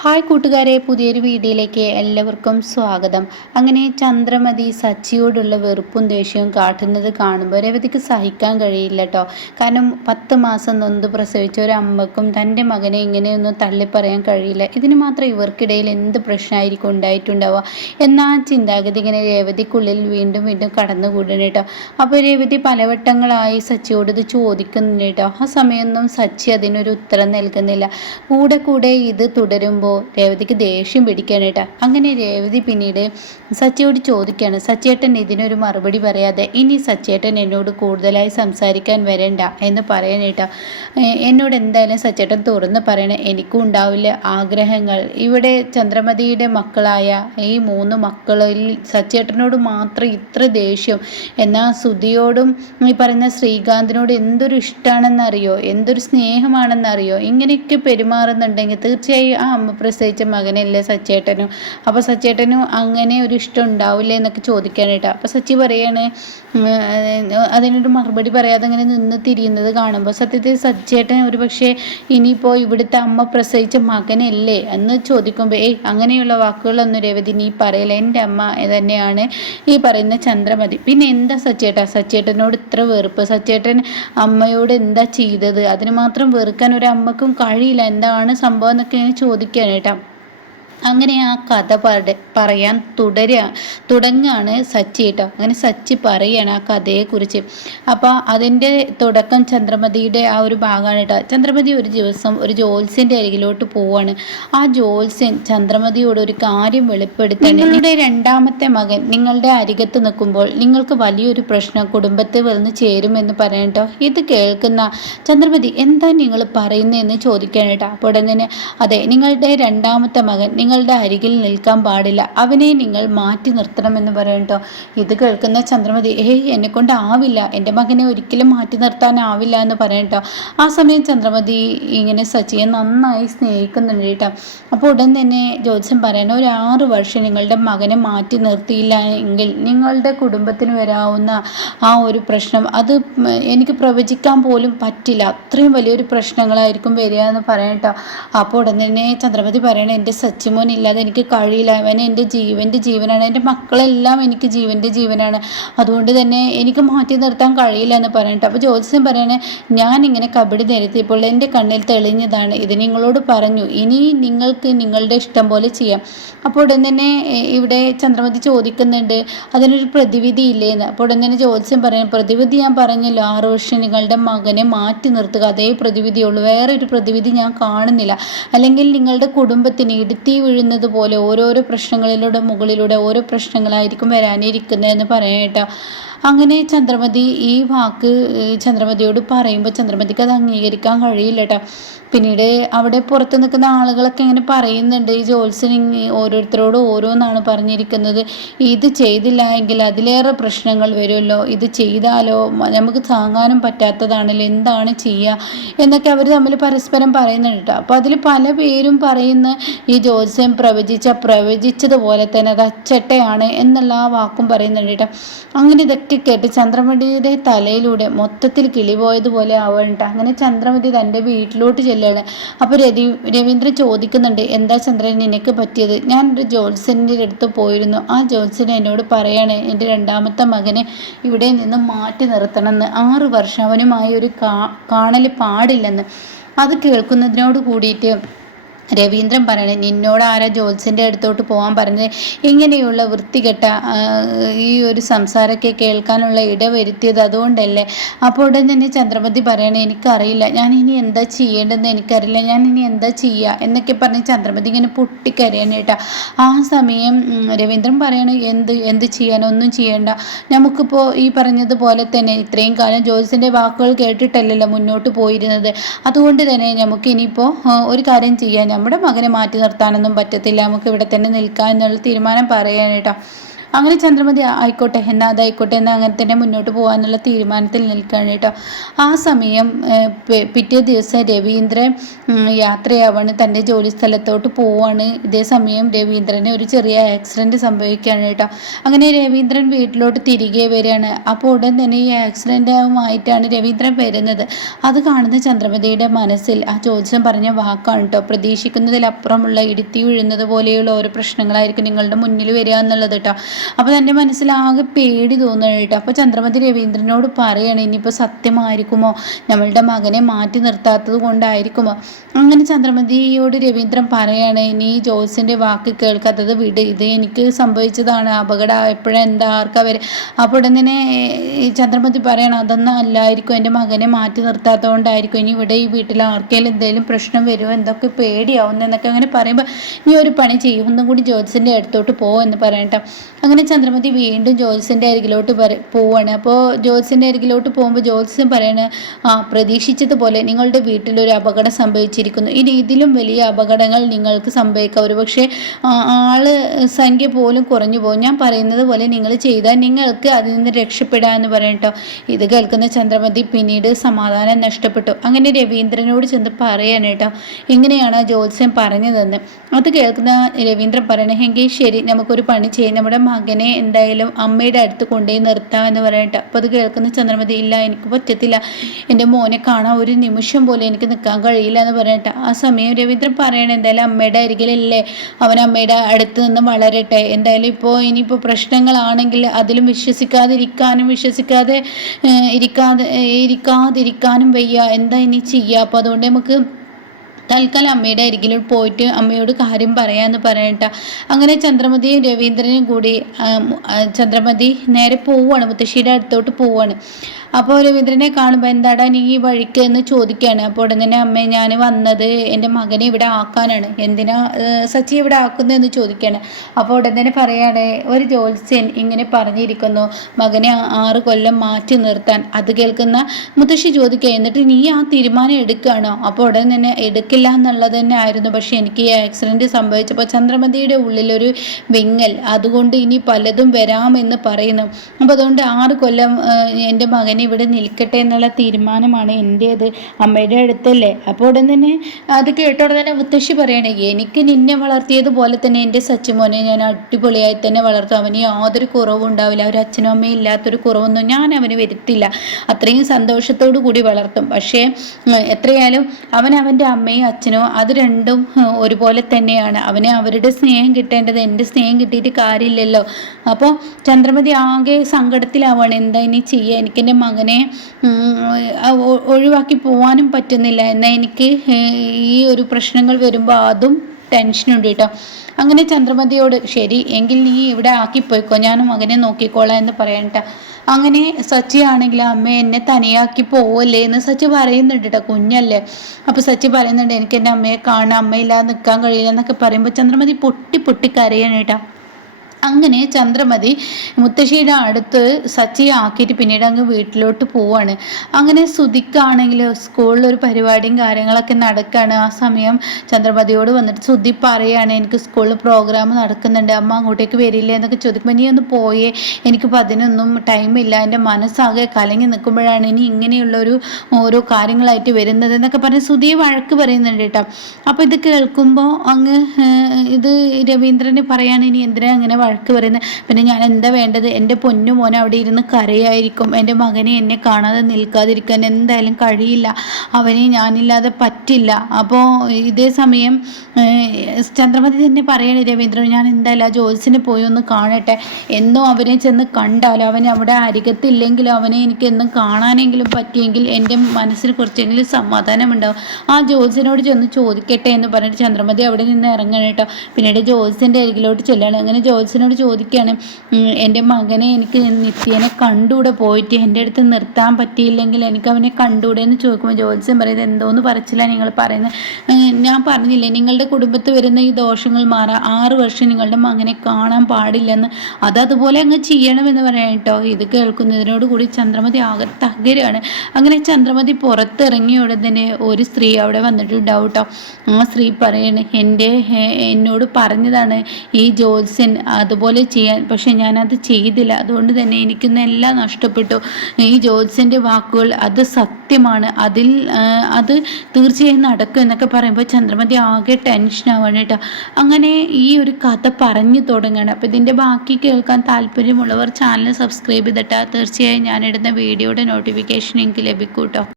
Hi കൂട്ടുകാരെ പുതിയൊരു വീഡിയോയിലേക്ക് എല്ലാവർക്കും സ്വാഗതം. അങ്ങനെ ചന്ദ്രമതി സച്ചിയോടുള്ള വെറുപ്പും ദേഷ്യവും കാട്ടുന്നത് കാണുമ്പോൾ രവതിക്ക് സഹിക്കാൻ കഴിയില്ല കേട്ടോ കാരണം പത്ത് മാസം നൊന്ത് പ്രസവിച്ച ഒരു അമ്മക്കും തന്റെ മകനെ ഇങ്ങനെയൊന്നും തള്ളിപ്പറയാൻ കഴിയില്ല. ഇതിന് മാത്രം ഇവർക്കിടയിൽ എന്ത് പ്രശ്നമായിരിക്കും ഉണ്ടായിട്ടുണ്ടാവുക? എന്നാ ചിന്താഗതി ഇങ്ങനെ രേവതിക്കുള്ളിൽ വീണ്ടും വീണ്ടും കടന്നുകൂടണം കേട്ടോ അപ്പോൾ രേവതി പലവട്ടങ്ങളായി സച്ചിയോട് ഇത് ചോദിക്കുന്നുണ്ട് കേട്ടോ ആ സമയമൊന്നും സച്ചി അതിനൊരു ഉത്തരം നൽകുന്നില്ല. കൂടെ കൂടെ ഇത് തുടരുമ്പോൾ പറയുമ്പോൾ രേവതിക്ക് ദേഷ്യം പിടിക്കാനായിട്ടാ. അങ്ങനെ രേവതി പിന്നീട് സച്ചിയോട് ചോദിക്കുകയാണ് സച്ചേട്ടൻ ഇതിനൊരു മറുപടി പറയാതെ ഇനി സച്ചേട്ടൻ എന്നോട് കൂടുതലായി സംസാരിക്കാൻ വരണ്ട എന്ന് പറയാനായിട്ട. എന്നോട് എന്തായാലും സച്ചേട്ടൻ തുറന്ന് പറയണേ എനിക്കും ഉണ്ടാവില്ല ആഗ്രഹങ്ങൾ. ഇവിടെ ചന്ദ്രമതിയുടെ മക്കളായ ഈ മൂന്ന് മക്കളിൽ സച്ചേട്ടനോട് മാത്രം ഇത്ര ദേഷ്യം. എന്നാൽ സുധിയോടും ഈ പറയുന്ന ശ്രീകാന്തിനോട് എന്തൊരു ഇഷ്ടമാണെന്നറിയോ എന്തൊരു സ്നേഹമാണെന്നറിയോ? ഇങ്ങനെയൊക്കെ പെരുമാറുന്നുണ്ടെങ്കിൽ തീർച്ചയായും ആ അമ്മ പ്രസവിച്ച മകനല്ലേ സച്ചേട്ടനും? അപ്പോൾ സച്ചേട്ടനും അങ്ങനെ ഒരു ഇഷ്ടം ഉണ്ടാവില്ല എന്നൊക്കെ ചോദിക്കാനായിട്ട്. അപ്പോൾ സച്ചി പറയാണ് അതിനൊരു മറുപടി പറയാതെ അങ്ങനെ നിന്ന് തിരിയുന്നത് കാണുമ്പോൾ സത്യത്തിൽ സച്ചേട്ടൻ ഒരു പക്ഷേ ഇനിയിപ്പോൾ ഇവിടുത്തെ അമ്മ പ്രസവിച്ച മകനല്ലേ എന്ന് ചോദിക്കുമ്പോൾ ഏയ് അങ്ങനെയുള്ള വാക്കുകളൊന്നും രേവതി നീ പറയില്ല. എന്റെ അമ്മ തന്നെയാണ് ഈ പറയുന്ന ചന്ദ്രമതി. പിന്നെ എന്താ സച്ചേട്ട? സച്ചേട്ടനോട് ഇത്ര വെറുപ്പ്? സച്ചേട്ടൻ അമ്മയോട് എന്താ ചെയ്തത്? അതിന് മാത്രം വെറുക്കാൻ ഒരു അമ്മക്കും കഴിയില്ല. എന്താണ് സംഭവം എന്നൊക്കെ ചോദിക്കുകയാണ് കേട്ടോ. അങ്ങനെ ആ കഥ പറയാൻ തുടരുക തുടങ്ങാണ് സച്ചി കേട്ടോ. അങ്ങനെ സച്ചി പറയാണ് ആ കഥയെക്കുറിച്ച്. അപ്പോൾ അതിന്റെ തുടക്കം ചന്ദ്രമതിയുടെ ആ ഒരു ഭാഗമാണ് കേട്ടോ. ചന്ദ്രമതി ഒരു ദിവസം ഒരു ജോത്സ്യന്റെ അരികിലോട്ട് പോവാണ്. ആ ജോത്സ്യൻ ചന്ദ്രമതിയോട് ഒരു കാര്യം വെളിപ്പെടുത്തി നിങ്ങളുടെ രണ്ടാമത്തെ മകൻ നിങ്ങളുടെ അരികത്ത് നിൽക്കുമ്പോൾ നിങ്ങൾക്ക് വലിയൊരു പ്രശ്നം കുടുംബത്തിൽ വന്ന് ചേരുമെന്ന് പറയട്ടോ ഇത് കേൾക്കുന്ന ചന്ദ്രമതി എന്താ നിങ്ങൾ പറയുന്നതെന്ന് ചോദിക്കാൻ കേട്ടോ. അപ്പോൾ ഉടനെ അതെ നിങ്ങളുടെ രണ്ടാമത്തെ മകൻ നിങ്ങളുടെ അരികിൽ നിൽക്കാൻ പാടില്ല. അവനെ നിങ്ങൾ മാറ്റി നിർത്തണമെന്ന് പറയട്ടോ ഇത് കേൾക്കുന്ന ചന്ദ്രമതി ഏയ് എന്നെക്കൊണ്ട് ആവില്ല. എന്റെ മകനെ ഒരിക്കലും മാറ്റി നിർത്താനാവില്ല എന്ന് പറയട്ടോ ആ സമയം ചന്ദ്രമതി ഇങ്ങനെ സച്ചിയെ നന്നായി സ്നേഹിക്കുന്നുണ്ട് കേട്ടോ അപ്പോൾ ഉടൻ തന്നെ ജ്യോത്സ്യം പറയണ ഒരു ആറ് വർഷം നിങ്ങളുടെ മകനെ മാറ്റി നിർത്തിയില്ല എങ്കിൽ നിങ്ങളുടെ കുടുംബത്തിന് വരാവുന്ന ആ ഒരു പ്രശ്നം അത് എനിക്ക് പ്രവചിക്കാൻ പോലും പറ്റില്ല. അത്രയും വലിയൊരു പ്രശ്നങ്ങളായിരിക്കും വരിക എന്ന് പറയട്ടോ അപ്പോൾ ഉടൻ തന്നെ ചന്ദ്രമതി പറയണ എന്റെ സച്ചിമ ഇല്ലാതെ എനിക്ക് കഴിയില്ല. അവൻ എന്റെ ജീവന്റെ ജീവനാണ്. എന്റെ മക്കളെല്ലാം എനിക്ക് ജീവന്റെ ജീവനാണ്. അതുകൊണ്ട് തന്നെ എനിക്ക് മാറ്റി നിർത്താൻ കഴിയില്ല എന്ന് പറഞ്ഞിട്ട് അപ്പോൾ ജ്യോതിഷം പറയണേ ഞാൻ ഇങ്ങനെ കബഡി നിരത്തിയപ്പോൾ എന്റെ കണ്ണിൽ തെളിഞ്ഞതാണ്. ഇത് നിങ്ങളോട് പറഞ്ഞു. ഇനി നിങ്ങൾക്ക് നിങ്ങളുടെ ഇഷ്ടം പോലെ ചെയ്യാം. അപ്പോൾ ഉടൻ തന്നെ ഇവിടെ ചന്ദ്രമതി ചോദിക്കുന്നുണ്ട് അതിനൊരു പ്രതിവിധി ഇല്ലേന്ന്. അപ്പോൾ ഉടൻ തന്നെ ജ്യോത്സ്യം പറയുന്നത് പ്രതിവിധി ഞാൻ പറഞ്ഞല്ലോ. ആറ് വർഷം നിങ്ങളുടെ മകനെ മാറ്റി നിർത്തുക. അതേ പ്രതിവിധിയുള്ളൂ വേറെ ഒരു പ്രതിവിധി ഞാൻ കാണുന്നില്ല. അല്ലെങ്കിൽ നിങ്ങളുടെ കുടുംബത്തിന് ഇടുത്തി വീഴുന്നത് പോലെ ഓരോരോ പ്രശ്നങ്ങളിലൂടെ മുകളിലൂടെ ഓരോ പ്രശ്നങ്ങളായിരിക്കും വരാനിരിക്കുന്നതെന്ന് പറയാം കേട്ടോ. അങ്ങനെ ചന്ദ്രമതി ഈ വാക്ക് ചന്ദ്രമതിയോട് പറയുമ്പോൾ ചന്ദ്രമതിക്ക് അത് അംഗീകരിക്കാൻ കഴിയില്ല കേട്ടോ. പിന്നീട് അവിടെ പുറത്ത് നിൽക്കുന്ന ആളുകളൊക്കെ ഇങ്ങനെ പറയുന്നുണ്ട് ഈ ജോത്സ്യൻ ഓരോരുത്തരോട് ഓരോന്നാണ് പറഞ്ഞിരിക്കുന്നത്. ഇത് ചെയ്തില്ല എങ്കിൽ അതിലേറെ പ്രശ്നങ്ങൾ വരുമല്ലോ. ഇത് ചെയ്താലോ? നമുക്ക് താങ്ങാനും പറ്റാത്തതാണല്ലോ. എന്താണ് ചെയ്യുക എന്നൊക്കെ അവർ തമ്മിൽ പരസ്പരം പറയുന്നുണ്ട് കേട്ടോ. അപ്പോൾ അതിൽ പല പേരും പറയുന്ന ഈ ജോത്സ്യം പ്രവചിച്ച പ്രവചിച്ചതുപോലെ തന്നെ അത് അച്ചട്ടയാണ് എന്നുള്ള ആ വാക്കും പറയുന്നുണ്ട് കേട്ടോ. അങ്ങനെ ഇതൊക്കെ കേട്ട് ചന്ദ്രമതിയുടെ തലയിലൂടെ മൊത്തത്തിൽ കിളിപോയതുപോലെ ആവണ്ട അങ്ങനെ ചന്ദ്രമതി തന്റെ വീട്ടിലോട്ട് ചെല്ലുകയാണ് അപ്പോൾ രവി രവീന്ദ്രൻ ചോദിക്കുന്നുണ്ട് എന്താ ചന്ദ്രൻ നിനക്ക് പറ്റിയത്? ഞാൻ ഒരു ജോത്സ്യന്റെ അടുത്ത് പോയിരുന്നു. ആ ജോത്സ്യൻ എന്നോട് പറയാണ് എന്റെ രണ്ടാമത്തെ മകനെ ഇവിടെ നിന്ന് മാറ്റി നിർത്തണമെന്ന്. ആറ് വർഷം അവനുമായി ഒരു കാണൽ പാടില്ലെന്ന്. അത് കേൾക്കുന്നതിനോട് കൂടിയിട്ട് രവീന്ദ്രൻ പറയണത് നിന്നോട് ആരാ ജോത്സ്യന്റെ അടുത്തോട്ട് പോകാൻ പറഞ്ഞത്? ഇങ്ങനെയുള്ള വൃത്തികെട്ട ഈ ഒരു സംസാരമൊക്കെ കേൾക്കാനുള്ള ഇടവരുത്തിയത് അതുകൊണ്ടല്ലേ. അപ്പോൾ ഉടൻ തന്നെ ചന്ദ്രമതി പറയണേ എനിക്കറിയില്ല. ഞാൻ ഇനി എന്താ ചെയ്യേണ്ടതെന്ന് എനിക്കറിയില്ല. ഞാൻ ഇനി എന്താ ചെയ്യുക എന്നൊക്കെ പറഞ്ഞ് ചന്ദ്രമതി ഇങ്ങനെ പൊട്ടിക്കരയണേട്ടാ ആ സമയം രവീന്ദ്രൻ പറയണ എന്ത് എന്ത് ചെയ്യാനൊന്നും ചെയ്യേണ്ട. നമുക്കിപ്പോൾ ഈ പറഞ്ഞതുപോലെ തന്നെ ഇത്രയും കാലം ജോത്സ്യന്റെ വാക്കുകൾ കേട്ടിട്ടല്ലല്ലോ മുന്നോട്ട് പോയിരുന്നത്. അതുകൊണ്ട് തന്നെ നമുക്ക് ഇനിയിപ്പോൾ ഒരു കാര്യം ചെയ്യാൻ നമ്മുടെ മകനെ മാറ്റി നിർത്താനൊന്നും പറ്റത്തില്ല. നമുക്ക് ഇവിടെ തന്നെ നിൽക്കാം എന്നുള്ള തീരുമാനം പറയാൻ കേട്ടോ അങ്ങനെ ചന്ദ്രമതി ആയിക്കോട്ടെ എന്നാൽ അതായിക്കോട്ടെ എന്നാൽ അങ്ങനെ തന്നെ മുന്നോട്ട് പോകാനുള്ള തീരുമാനത്തിൽ നിൽക്കുകയാണ് കേട്ടോ. ആ സമയം പിറ്റേ ദിവസം രവീന്ദ്രൻ യാത്രയാവാണ്. തന്റെ ജോലി സ്ഥലത്തോട്ട് പോവാണ്. ഇതേ സമയം രവീന്ദ്രന് ഒരു ചെറിയ ആക്സിഡന്റ് സംഭവിക്കുകയാണ് കേട്ടോ. അങ്ങനെ രവീന്ദ്രൻ വീട്ടിലോട്ട് തിരികെ വരികയാണ്. അപ്പോൾ ഉടൻ തന്നെ ഈ ആക്സിഡന്റുമായിട്ടാണ് രവീന്ദ്രൻ വരുന്നത്. അത് കാണുന്ന ചന്ദ്രമതിയുടെ മനസ്സിൽ ആ ജ്യോതിഷം പറഞ്ഞ വാക്കാണ് കേട്ടോ. പ്രതീക്ഷിക്കുന്നതിലപ്പുറമുള്ള ഇടുത്തി വീഴുന്നത് പോലെയുള്ള ഓരോ പ്രശ്നങ്ങളായിരിക്കും നിങ്ങളുടെ മുന്നിൽ വരിക എന്നുള്ളത് കേട്ടോ. അപ്പോൾ എന്റെ മനസ്സിലാകെ പേടി തോന്നുന്നു കേട്ടോ. അപ്പോൾ ചന്ദ്രമതി രവീന്ദ്രനോട് പറയണം ഇനിയിപ്പോൾ സത്യമായിരിക്കുമോ? നമ്മളുടെ മകനെ മാറ്റി നിർത്താത്തത് കൊണ്ടായിരിക്കുമോ? അങ്ങനെ ചന്ദ്രമതിയോട് രവീന്ദ്രൻ പറയാണ് ഇനി ജോസിന്റെ വാക്ക് കേൾക്കാത്തത് വിട്. ഇത് എനിക്ക് സംഭവിച്ചതാണ്. അപകടം എപ്പോഴെന്താ ആർക്കാ വരെ. അപ്പോൾ ഉടൻ തന്നെ ചന്ദ്രമതി പറയണം അതൊന്നും അല്ലായിരിക്കും. എന്റെ മകനെ മാറ്റി നിർത്താത്തതുകൊണ്ടായിരിക്കും ഇനി ഇവിടെ ഈ വീട്ടിൽ ആർക്കെങ്കിലും എന്തെങ്കിലും പ്രശ്നം വരുമോ എന്തൊക്കെ പേടിയാവുന്നു? എന്നൊക്കെ അങ്ങനെ പറയുമ്പോൾ നീ ഒരു പണി ചെയ്യും. ഒന്നും കൂടി ജ്യോത്സ്യന്റെ അടുത്തോട്ട് പോകുമെന്ന് പറയട്ടെ അങ്ങനെ ചന്ദ്രമതി വീണ്ടും ജ്യോത്സ്യന്റെ അരികിലോട്ട് പോവാണ്. അപ്പോൾ ജ്യോത്സ്യന്റെ അരികിലോട്ട് പോകുമ്പോൾ ജ്യോത്സ്യം പറയാണ് ആ പ്രതീക്ഷിച്ചതുപോലെ നിങ്ങളുടെ വീട്ടിലൊരു അപകടം സംഭവിച്ചിരിക്കുന്നു. ഇനി ഇതിലും വലിയ അപകടങ്ങൾ നിങ്ങൾക്ക് സംഭവിക്കാം. ഒരുപക്ഷെ ആൾ സംഖ്യ പോലും കുറഞ്ഞു പോകും. ഞാൻ പറയുന്നത് പോലെ നിങ്ങൾ ചെയ്താൽ നിങ്ങൾക്ക് അതിൽ നിന്ന് രക്ഷപ്പെടാമെന്ന് പറയട്ടോ ഇത് കേൾക്കുന്ന ചന്ദ്രമതി പിന്നീട് സമാധാനം നഷ്ടപ്പെട്ടു. അങ്ങനെ രവീന്ദ്രനോട് ചെന്ന് പറയാൻ കേട്ടോ എങ്ങനെയാണ് ജ്യോത്സ്യം പറഞ്ഞതെന്ന്? അത് കേൾക്കുന്ന രവീന്ദ്രൻ പറയണെങ്കിൽ ശരി നമുക്കൊരു പണി ചെയ്യാം. നമ്മുടെ മകനെ എന്തായാലും അമ്മയുടെ അടുത്ത് കൊണ്ടുപോയി നിർത്താം എന്ന് പറയട്ടെ അപ്പോൾ അത് കേൾക്കുന്ന ചന്ദ്രമതി ഇല്ല എനിക്ക് പറ്റത്തില്ല. എന്റെ മോനെ കാണാൻ ഒരു നിമിഷം പോലും എനിക്ക് നിൽക്കാൻ കഴിയില്ല എന്ന് പറയട്ടെ ആ സമയം രവീന്ദ്രൻ പറയണ എന്തായാലും അമ്മയുടെ അരികിലല്ലേ. അവൻ അമ്മയുടെ അടുത്ത് നിന്ന് വളരട്ടെ. എന്തായാലും ഇപ്പോൾ ഇനിയിപ്പോൾ പ്രശ്നങ്ങളാണെങ്കിൽ അതിലും വിശ്വസിക്കാതിരിക്കാനും വിശ്വസിക്കാതെ ഇരിക്കാതെ ഇരിക്കാതിരിക്കാനും വയ്യ. എന്താ ഇനി ചെയ്യുക അപ്പോൾ അതുകൊണ്ട് നമുക്ക് തൽക്കാലം അമ്മയുടെ അരികിൽ പോയിട്ട് അമ്മയോട് കാര്യം പറയാമെന്ന് പറയട്ട അങ്ങനെ ചന്ദ്രമതിയും രവീന്ദ്രനും കൂടി ചന്ദ്രമതി നേരെ പോവുകയാണ് മുത്തശ്ശിയുടെ അടുത്തോട്ട് പോവുകയാണ് അപ്പോൾ രവീന്ദ്രനെ കാണുമ്പോൾ എന്താടാ നീ ഈ വഴിക്ക് എന്ന് ചോദിക്കുകയാണ് അപ്പോൾ ഉടനെ അമ്മ ഞാൻ വന്നത് എന്റെ മകനെ ഇവിടെ ആക്കാനാണ്. എന്തിനാ സച്ചി ഇവിടെ ആക്കുന്നതെന്ന് ചോദിക്കുകയാണ് അപ്പോൾ ഉടൻ തന്നെ പറയാണ് ഒരു ജോത്സ്യൻ ഇങ്ങനെ പറഞ്ഞിരിക്കുന്നു മകനെ ആറ് കൊല്ലം മാറ്റി നിർത്താൻ. അത് കേൾക്കുന്ന മുത്തശ്ശി ചോദിക്കുക എന്നിട്ട് നീ ആ തീരുമാനം എടുക്കുകയാണോ? അപ്പോൾ ഉടൻ തന്നെ എടുക്കില്ല. എന്നുള്ളത് തന്നെ ആയിരുന്നു പക്ഷേ എനിക്ക് ഈ ആക്സിഡന്റ് സംഭവിച്ചപ്പോൾ ചന്ദ്രമതിയുടെ ഉള്ളിലൊരു വിങ്ങൽ അതുകൊണ്ട് ഇനി പലതും വരാമെന്ന് പറയുന്നു. അപ്പോൾ അതുകൊണ്ട് ആറ് കൊല്ലം എന്റെ മകൻ ഇവിടെ നിൽക്കട്ടെ എന്നുള്ള തീരുമാനമാണ് എന്റേത് അമ്മയുടെ അടുത്തല്ലേ? അപ്പോൾ ഉടൻ തന്നെ അത് കേട്ടോടെ തന്നെ മുത്തശ്ശി പറയണേ എനിക്ക് നിന്നെ വളർത്തിയതുപോലെ തന്നെ എന്റെ സച്ചുമോനെ ഞാൻ അടിപൊളിയായി തന്നെ വളർത്തും. അവന് യാതൊരു കുറവും ഉണ്ടാവില്ല. ഒരു അച്ഛനും അമ്മയും ഇല്ലാത്തൊരു കുറവൊന്നും ഞാൻ അവന് വരുത്തില്ല. അത്രയും സന്തോഷത്തോടു കൂടി വളർത്തും. പക്ഷേ എത്രയായാലും അവൻ അവന്റെ അമ്മയും അച്ഛനും അത് രണ്ടും ഒരുപോലെ തന്നെയാണ്. അവനെ അവരുടെ സ്നേഹം കിട്ടേണ്ടത് എന്റെ സ്നേഹം കിട്ടിയിട്ട് കാര്യമില്ലല്ലോ. അപ്പോൾ ചന്ദ്രമതി ആകെ സങ്കടത്തിലാവാണ്. എന്താ ഇനി ചെയ്യുക എനിക്കെന്റെ മകനെ ഒഴിവാക്കി പോകാനും പറ്റുന്നില്ല. എന്നാൽ എനിക്ക് ഈ ഒരു പ്രശ്നങ്ങൾ വരുമ്പോൾ അതും ടെൻഷനുണ്ട് കേട്ടോ. അങ്ങനെ ചന്ദ്രമതിയോട് ശരി എങ്കിൽ നീ ഇവിടെ ആക്കിപ്പോയിക്കോ ഞാനും മകനെ നോക്കിക്കോളാം എന്ന് പറയണ്ട അങ്ങനെ സച്ചി ആണെങ്കിൽ അമ്മ എന്നെ തനിയാക്കി പോവല്ലേ എന്ന് സച്ചി പറയുന്നുണ്ട് കേട്ടോ കുഞ്ഞല്ലേ. അപ്പോൾ സച്ചി പറയുന്നുണ്ട് എനിക്ക് എന്റെ അമ്മയെ കാണാൻ അമ്മയില്ലാതെ നിൽക്കാൻ കഴിയില്ല എന്നൊക്കെ പറയുമ്പോൾ ചന്ദ്രമതി പൊട്ടി പൊട്ടി കരയാണ് കേട്ടോ അങ്ങനെ ചന്ദ്രമതി മുത്തശ്ശിയുടെ അടുത്ത് സച്ചി ആക്കിയിട്ട് പിന്നീട് അങ്ങ് വീട്ടിലോട്ട് പോവാണ്. അങ്ങനെ സുധിക്കാണെങ്കിൽ സ്കൂളിൽ ഒരു പരിപാടിയും കാര്യങ്ങളൊക്കെ നടക്കുകയാണ് ആ സമയം ചന്ദ്രമതിയോട് വന്നിട്ട് സുധി പറയാണ് എനിക്ക് സ്കൂളിൽ പ്രോഗ്രാം നടക്കുന്നുണ്ട്. അമ്മ അങ്ങോട്ടേക്ക് വരില്ല എന്നൊക്കെ ചോദിക്കുമ്പോൾ നീ ഒന്ന് പോയേ. എനിക്കിപ്പോൾ അതിനൊന്നും ടൈമില്ല എന്റെ മനസ്സാകെ കലങ്ങി നിൽക്കുമ്പോഴാണ് ഇനി ഇങ്ങനെയുള്ള ഒരു ഓരോ കാര്യങ്ങളായിട്ട് വരുന്നത് എന്നൊക്കെ പറഞ്ഞ് സുധിയെ വഴക്ക് പറയുന്നുണ്ട് കേട്ടോ. അപ്പോൾ ഇത് കേൾക്കുമ്പോൾ അങ്ങ് ഇത് രവീന്ദ്രനെ പറയാണ് ഇനി എന്തിനാ അങ്ങനെ വഴക്ക് പറയുന്നത്. പിന്നെ ഞാൻ എന്താ വേണ്ടത്? എന്റെ പൊന്നു മോൻ അവിടെ ഇരുന്ന് കരയായിരിക്കും. എന്റെ മകനെ എന്നെ കാണാതെ നിൽക്കാതിരിക്കാൻ എന്തായാലും കഴിയില്ല. അവനെ ഞാനില്ലാതെ പറ്റില്ല. അപ്പോൾ ഇതേ സമയം ചന്ദ്രമതി തന്നെ പറയണേ രവീന്ദ്രൻ ഞാൻ എന്തായാലും ആ ജോത്സിനെ പോയി ഒന്ന് കാണട്ടെ. എന്നും അവനെ ചെന്ന് കണ്ടാലും അവൻ അവിടെ അരികത്തില്ലെങ്കിലും അവനെ എനിക്ക് എന്നും കാണാനെങ്കിലും പറ്റിയെങ്കിൽ എന്റെ മനസ്സിന് കുറച്ചെങ്കിലും സമാധാനം ഉണ്ടാവും ആ ജോത്സിനോട് ചെന്ന് ചോദിക്കട്ടെ എന്ന് പറഞ്ഞിട്ട് ചന്ദ്രമതി അവിടെ നിന്ന് ഇറങ്ങണം കേട്ടോ. പിന്നീട് ജോത്സിന്റെ അരികിലോട്ട് ചെല്ലണം. അങ്ങനെ ജോത്സ്യൻ അച്ഛനോട് ചോദിക്കുകയാണ് എന്റെ മകനെ എനിക്ക് നിത്യേനെ കണ്ടുകൂടെ പോയിട്ട് എന്റെ അടുത്ത് നിർത്താൻ പറ്റിയില്ലെങ്കിൽ എനിക്ക് അവനെ കണ്ടുകൂടെ? എന്ന് ചോദിക്കുമ്പോൾ ജ്യോത്സ്യം പറയുന്നത് എന്തോന്ന് പറച്ചില്ല നിങ്ങൾ പറയുന്നത് ഞാൻ പറഞ്ഞില്ലേ നിങ്ങളുടെ കുടുംബത്ത് വരുന്ന ഈ ദോഷങ്ങൾ മാറാം ആറ് വർഷം നിങ്ങളുടെ മകനെ കാണാൻ പാടില്ലെന്ന് അത് അതുപോലെ അങ്ങ് ചെയ്യണമെന്ന് പറയാം കേട്ടോ. ഇത് കേൾക്കുന്നതിനോട് കൂടി ചന്ദ്രമതി ആകെ തകരാണ്. അങ്ങനെ ചന്ദ്രമതി പുറത്തിറങ്ങിയ തന്നെ ഒരു സ്ത്രീ അവിടെ വന്നിട്ടുണ്ടാവട്ടോ ആ സ്ത്രീ പറയണേ എന്റെ എന്നോട് പറഞ്ഞതാണ് ഈ ജ്യോത്സ്യൻ അത് അതുപോലെ ചെയ്യാൻ പക്ഷെ ഞാനത് ചെയ്തില്ല. അതുകൊണ്ട് തന്നെ എനിക്കിന്ന് എല്ലാം നഷ്ടപ്പെട്ടു. ഈ ജ്യോത്സ്യന്റെ വാക്കുകൾ അത് സത്യമാണ്. അതിൽ അത് തീർച്ചയായും നടക്കും എന്നൊക്കെ പറയുമ്പോൾ ചന്ദ്രമതി ആകെ ടെൻഷനാവാണ് കേട്ടോ. അങ്ങനെ ഈ ഒരു കഥ പറഞ്ഞു തുടങ്ങുകയാണ് അപ്പോൾ ഇതിന്റെ ബാക്കി കേൾക്കാൻ താല്പര്യമുള്ളവർ ചാനൽ സബ്സ്ക്രൈബ് ചെയ്തിട്ടാൽ തീർച്ചയായും ഞാനിടുന്ന വീഡിയോയുടെ നോട്ടിഫിക്കേഷൻ എനിക്ക് ലഭിക്കും കേട്ടോ